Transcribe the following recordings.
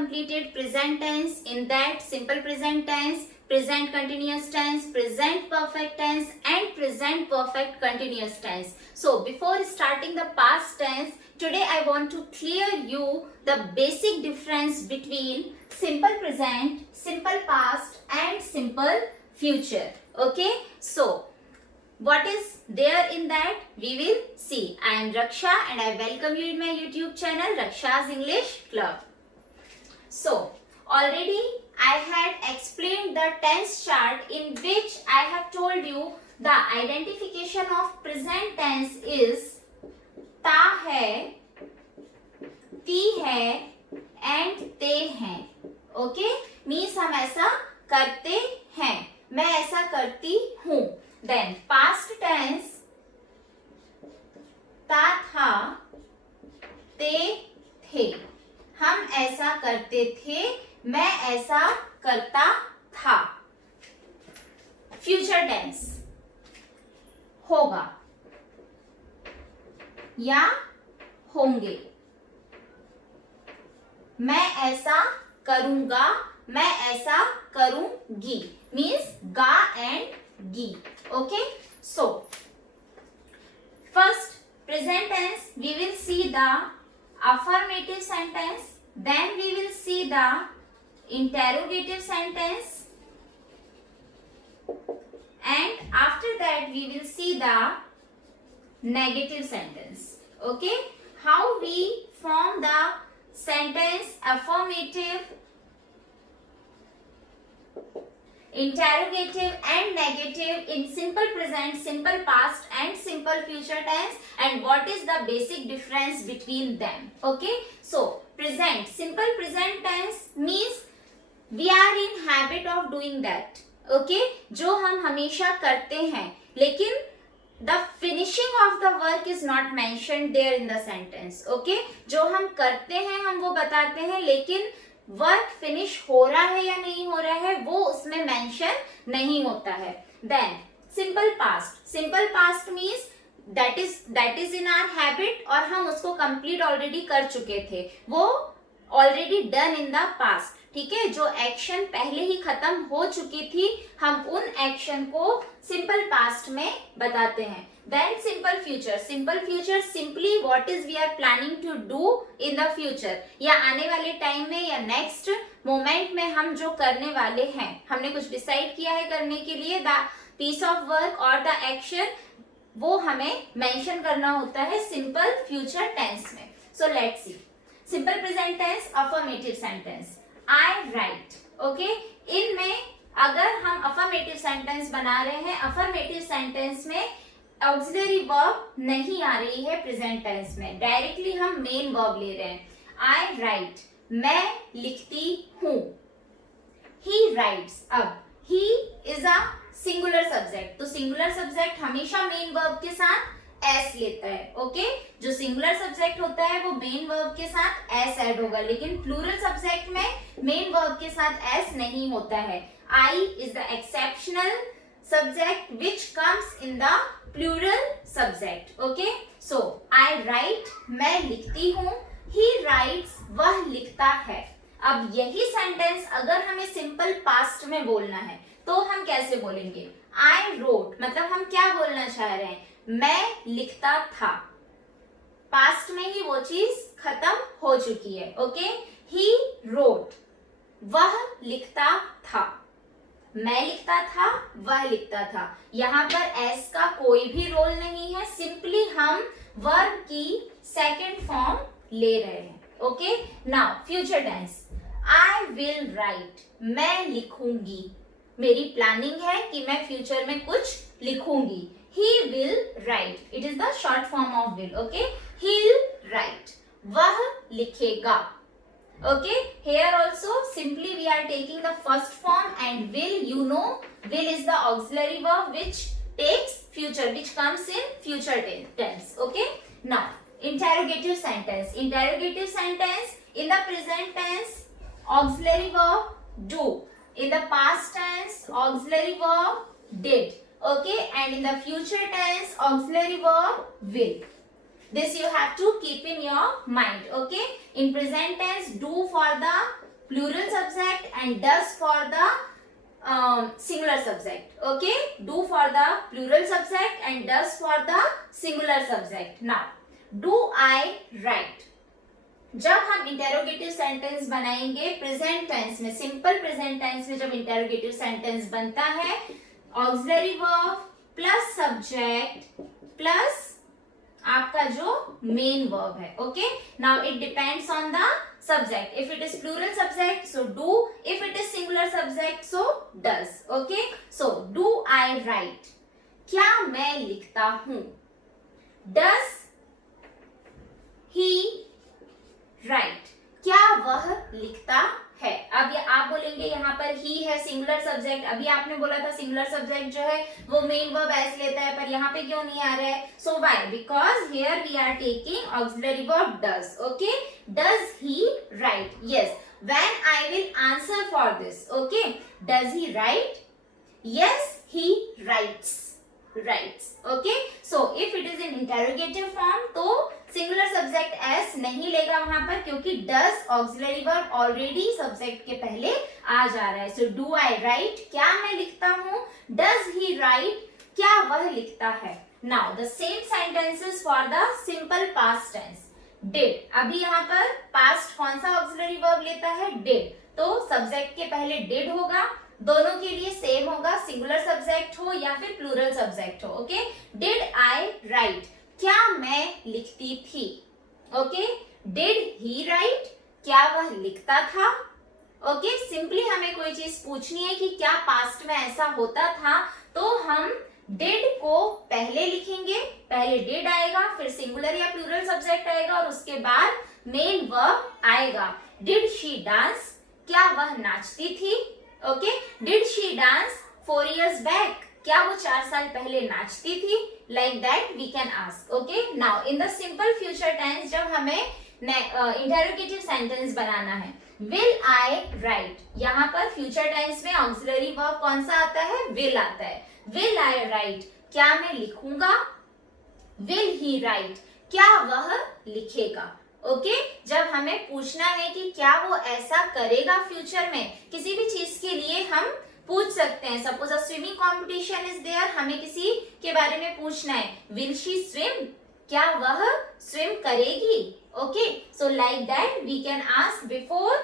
completed present tense. In that, simple present tense, present continuous tense, present perfect tense and present perfect continuous tense. So before starting the past tense, today I want to clear you the basic difference between simple present, simple past and simple future. Okay, so what is there in that? We will see. I am Raksha and I welcome you in my YouTube channel Raksha's English Club. So already I had explained the tense chart in which I have told you the identification of present tense is ता है, ती है and ते हैं. Okay? Means हम ऐसा करते हैं. मैं ऐसा करती हूँ. Then past tense ता था, ते थे. हम ऐसा करते थे, मैं ऐसा करता था. फ्यूचर टेंस होगा या होंगे. मैं ऐसा करूंगा, मैं ऐसा करूंगी. मीन्स गा एंड गी. Okay, so first present tense we will see the affirmative sentence, then we will see the interrogative sentence, and after that we will see the negative sentence. Okay, how we form the sentence affirmative, interrogative and negative in simple present, simple past and simple future tense, and what is the basic difference between them. Okay, so present, simple present tense means we are in habit of doing that. Okay, जो हम हमेशा करते हैं, लेकिन the finishing of the work is not mentioned there in the sentence. Okay, जो हम करते हैं हम वो बताते हैं, लेकिन वर्क फिनिश हो रहा है या नहीं हो रहा है वो उसमें मेंशन नहीं होता है. Then simple past, simple past means that is in our habit और हम उसको कंप्लीट ऑलरेडी कर चुके थे, वो already done in the past. ठीक है, जो एक्शन पहले ही खत्म हो चुकी थी हम उन एक्शन को सिंपल पास्ट में बताते हैं. Then simple future, simple future simply what is we are planning to do in the future, या आने वाले टाइम में या नेक्स्ट मोमेंट में हम जो करने वाले हैं, हमने कुछ डिसाइड किया है करने के लिए, द पीस ऑफ वर्क और द एक्शन, वो हमें मेंशन करना होता है सिंपल फ्यूचर टेंस में. So let's see simple present tense, affirmative sentence. I write. Okay, इनमें अगर हम अफर्मेटिव सेंटेंस बना रहे हैं, अफर्मेटिव सेंटेंस में ऑक्सिलरी वर्ब नहीं आ रही है प्रेजेंट टेंस में, डायरेक्टली हम मेन वर्ब ले रहे हैं. आई राइट, मैं लिखती हूँ. He writes. अब he is a singular subject, तो सिंगुलर सब्जेक्ट हमेशा मेन वर्ब के साथ एस लेता है. ओके, जो सिंगुलर सब्जेक्ट होता है वो मेन वर्ब के साथ एस ऐड होगा, लेकिन प्लूरल सब्जेक्ट में मेन वर्ब के साथ एस नहीं होता है. I is the exceptional subject which comes in the plural subject. Okay, so I write, मैं लिखती हूँ. He writes, वह लिखता है. अब यही सेंटेंस अगर हमें सिंपल पास्ट में बोलना है तो हम कैसे बोलेंगे? I wrote, मतलब हम क्या बोलना चाह रहे हैं? मैं लिखता था. पास्ट में ही वो चीज खत्म हो चुकी है. ओके, he wrote, वह लिखता था. मैं लिखता था, वह लिखता था. यहाँ पर एस का कोई भी रोल नहीं है, सिंपली हम वर्ब की सेकेंड फॉर्म ले रहे हैं. Okay, now future tense. I will write, मैं लिखूंगी. मेरी प्लानिंग है कि मैं फ्यूचर में कुछ लिखूंगी. He will write, it is the short form of will. Okay, he will write, वह लिखेगा. Okay, here also simply we are taking the first form, and will, you know, will is the auxiliary verb which takes future, which comes in future tense. Okay, now interrogative sentence. Interrogative sentence in the present tense auxiliary verb do, in the past tense auxiliary verb did. Okay, and in the future tense auxiliary verb will. This you have to keep in your mind. Okay, in present tense do for the plural subject and does for the singular subject. Okay, do for the plural subject and does for the singular subject. Now do I write, जब हम interrogative sentence बनाएंगे present tense में, simple present tense में जब interrogative sentence बनता है, auxiliary verb plus subject plus आपका जो मेन वर्ब है. Okay, now it depends on the subject. If it is plural subject, so do. If it is singular subject, so does. Okay, so do I write, क्या मैं लिखता हूं. Does he write, क्या वह लिखता है. अब ये आप बोलेंगे यहाँ पर ही है सिंगुलर सब्जेक्ट, अभी आपने बोला था सिंगुलर सब्जेक्ट जो है वो मेन वर्ब एस लेता है, पर यहाँ पे क्यों नहीं आ रहा है. So why, because here we are taking auxiliary verb does. Okay, does he write. Yes, when I will answer for this. Okay, does he write. Yes, he writes. Okay, so if it is in interrogative form तो singular subject s नहीं लेगा वहां पर, क्योंकि does auxiliary verb already subject के पहले आ जा रहा है. सो डू आई राइट, क्या मैं लिखता हूं. डज ही राइट, क्या वह लिखता है. Now the same sentences for the simple past tense. Did, अभी यहाँ पर पास्ट कौन सा ऑक्सिलरी वर्ब लेता है, डिड. तो सब्जेक्ट के पहले डिड होगा, दोनों के लिए सेम होगा, सिंगुलर सब्जेक्ट हो या फिर प्लूरल सब्जेक्ट हो. ओके, डिड आई राइट, क्या मैं लिखती थी. ओके, डिड ही राइट, क्या वह लिखता था. ओके, सिंपली हमें कोई चीज पूछनी है कि क्या पास्ट में ऐसा होता था, तो हम डिड को पहले लिखेंगे, पहले डिड आएगा, फिर सिंगुलर या प्लूरल सब्जेक्ट आएगा और उसके बाद मेन वर्ब आएगा. डिड शी डांस, क्या वह नाचती थी. Okay, did she dance 4 years back, क्या वो 4 साल पहले नाचती थी. Like that we can ask. Okay, now in the simple future tense जब हमें इंटेरोगेटिव सेंटेंस बनाना है, विल आई राइट, यहाँ पर फ्यूचर टेंस में ऑक्सिलरी वर्ब कौन सा आता है, विल आता है. विल आई राइट, क्या मैं लिखूंगा. विल ही राइट, क्या वह लिखेगा. ओके, जब हमें पूछना है कि क्या वो ऐसा करेगा फ्यूचर में, किसी भी चीज के लिए हम पूछ सकते हैं. Suppose a swimming competition is there, हमें किसी के बारे में पूछना है, विल शी स्विम, क्या वह स्विम करेगी. Okay, so like that we can ask. Before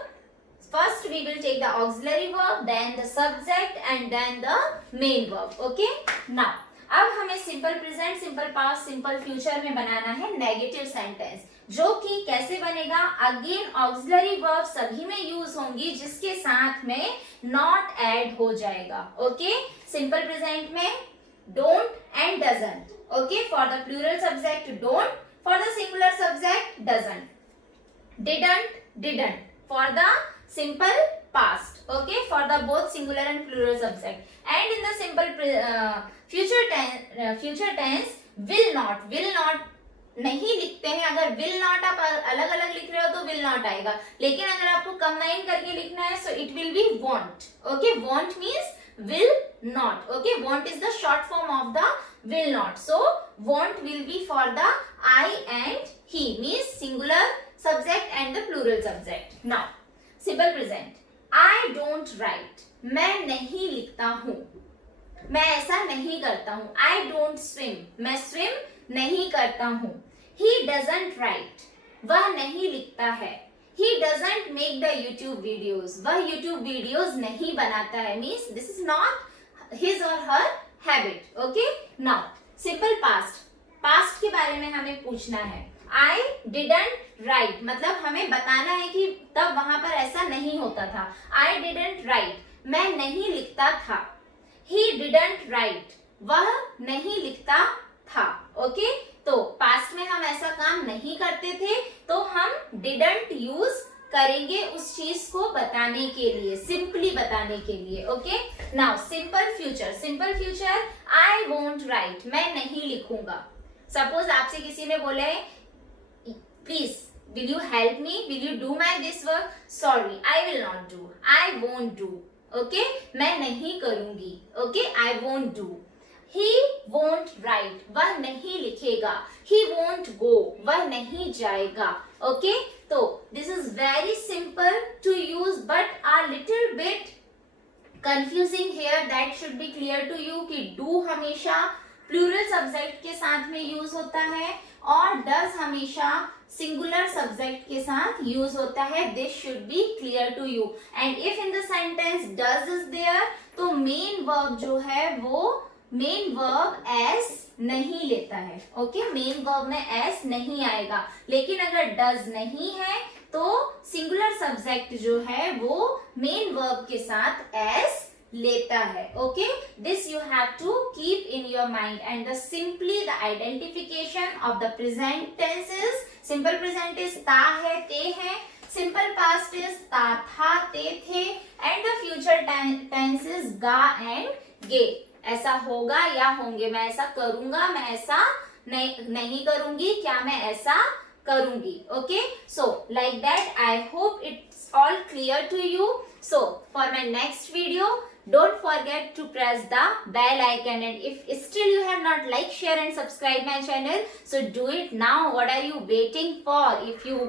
first we will take the auxiliary verb, then the subject and then the main verb. Okay, now अब हमें simple present, simple past, simple future में बनाना है negative sentence, जो कि कैसे बनेगा. Again auxiliary verb सभी में यूज होंगी जिसके साथ में नॉट ऐड हो जाएगा. ओके, सिंपल प्रेजेंट में don't and doesn't. Okay, for the plural subject don't, for the singular subject doesn't. Didn't for the simple past. Okay, for the both singular and plural subject. And in the simple future tense will not नहीं लिखते हैं. अगर will not आप अलग अलग लिख रहे हो तो will not आएगा, लेकिन अगर आपको कंबाइन करके लिखना है so it will be won't. Okay, won't means will not. Okay, won't is the short form of the will not. So won't will be for the I and he, means singular subject and the plural subject. Now simple present, I don't write, मैं नहीं लिखता हूं, मैं ऐसा नहीं करता हूं. I don't swim, मैं स्विम नहीं करता हूं. ही डजंट राइट, वह नहीं लिखता है. He doesn't make the YouTube videos, वह यूट्यूब वीडियोज नहीं बनाता है. Means this is not his और her habit. Okay, now simple past, past के बारे में हमें पूछना है. I didn't write, मतलब हमें बताना है कि तब वहां पर ऐसा नहीं होता था. I didn't write, मैं नहीं लिखता था. He didn't write, वह नहीं लिखता था. ओके, तो पास्ट में हम ऐसा काम नहीं करते थे, तो हम didn't यूज करेंगे उस चीज को बताने के लिए, सिंपली बताने के लिए. Okay, now simple future, I won't write, मैं नहीं लिखूंगा. सपोज आपसे किसी ने बोला है, please will you help me, will you do my this work. Sorry, I will not do, I won't do. Okay, मैं नहीं करूंगी. Okay, I won't do. he won't write, वह नहीं लिखेगा. He won't go, वह नहीं जाएगा. Okay, तो this is very simple to use but a little bit confusing here. That should be clear to you कि do हमेशा प्लूरल सब्जेक्ट के साथ में यूज होता है और डज हमेशा सिंगुलर सब्जेक्ट के साथ यूज होता है. This should be clear to you. And if in the sentence does is there तो मेन वर्ब जो है वो मेन वर्ब एस नहीं लेता है. ओके, मेन वर्ब में एस नहीं आएगा. लेकिन अगर डज नहीं है तो सिंगुलर सब्जेक्ट जो है वो मेन वर्ब के साथ एस लेता है. Okay, this you have to keep in your mind. And the simply the identification of the present tense is, simple present is ता है, ते है. सिंपल पास्ट इज ता था, ते थे. And the future tense is गा एंड गे. ऐसा होगा या होंगे, मैं ऐसा करूंगा, मैं ऐसा नहीं करूंगी, क्या मैं ऐसा करूंगी. Okay, so like that. I hope it's all clear to you. So for my next video, don't forget to press the bell icon, and if still you have not liked, share and subscribe my channel, so do it now. What are you waiting for? If you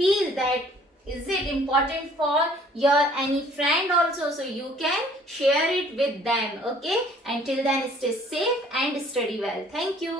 feel that is it important for your any friend also, so you can share it with them. Okay, until then stay safe and study well. Thank you.